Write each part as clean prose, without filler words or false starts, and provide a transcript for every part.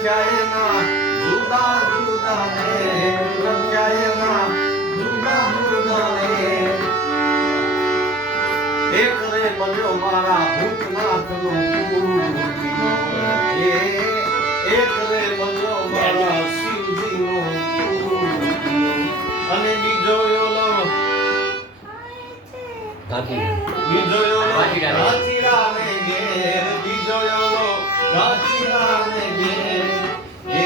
લખ્યા એના જુદા જુદા ને લખ્યા એના જુદા જુદા ને એક રે બન્યો મારા ભૂતનાથનો પૂતિયો એક રે બન્યો મારા શિવજીનો પૂતિયો અને બીજો યોલો બીજો યોલો ગાંચીરાને ઘેર બીજો યોલો ગાંચીરાને ઘેર એ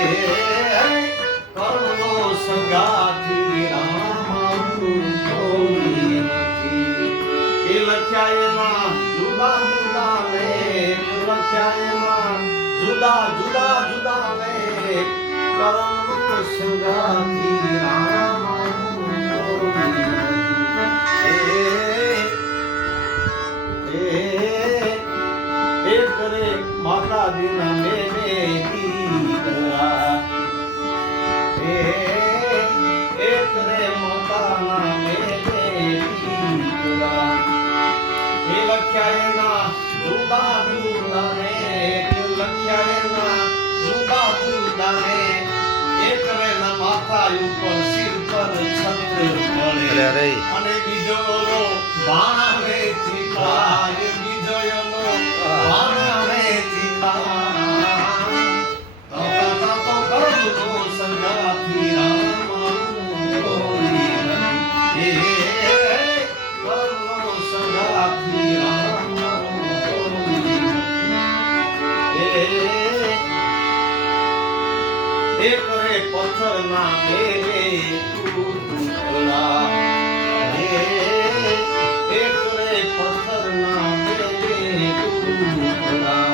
કર્મનો સંગાથી રામાનું કોઈ નથી એ લખ્યા એના જુદા જુદા ને લખ્યા એના જુદા જુદા જુદા ને કર્મનો સંગાથી રામાનું કોઈ એક રે માતાજીના મેને દીકરા એક રે માતાના મેને દીકરા એ લખ્યા એના જુદા જુદા ને લખ્યા એના જુદા જુદા ને એક રે ના માથા ઉપર સિર પર છત્ર પડે અને બીજો ઓલો બાણા વેચી ખાય બીજો ઓલો બાણા વેચી ખાય તો કરજો સંગાથી રામાનું કોઈ નથી કરજો સંગાથી રામાનું કોઈ નથી એક રે પથ્થરના બે ટુકડા એક રે પથ્થરના બે ટુકડા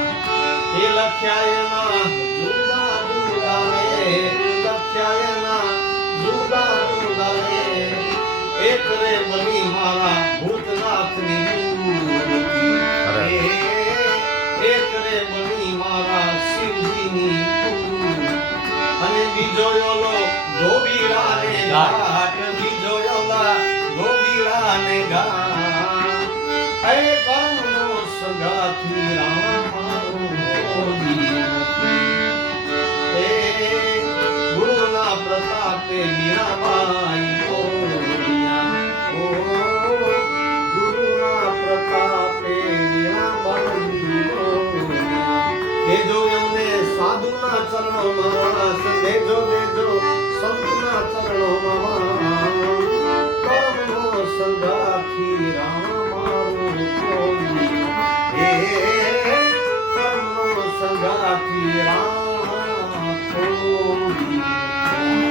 એ લખ્યા એના જુદા જુદા ને લખ્યા એના જુદા જુદા ને એક રે બની મારા ભૂતનાથની મૂર્તિ એક રે બની મારા શિવજીની અને બીજો યોલો ગોબીલાને ઘાટ બીજો યોલા ગોબીલાને ઘાટ એ કર્મનો સંગાથી રામાનું કોઈ નથી એ ગુરુના પ્રતાપે મીરાબાઈ બોલ્યા ઓ ગુરુના પ્રતાપે મીરાબાઈ બોલ્યા એ જો એમને સાધુના ચરણોમાં દેજો દેજો સંતના ચરણોમાં કર્મનો સંગાથી રામાનું કોઈ કર્મનો સંગાથી રામ કોઈ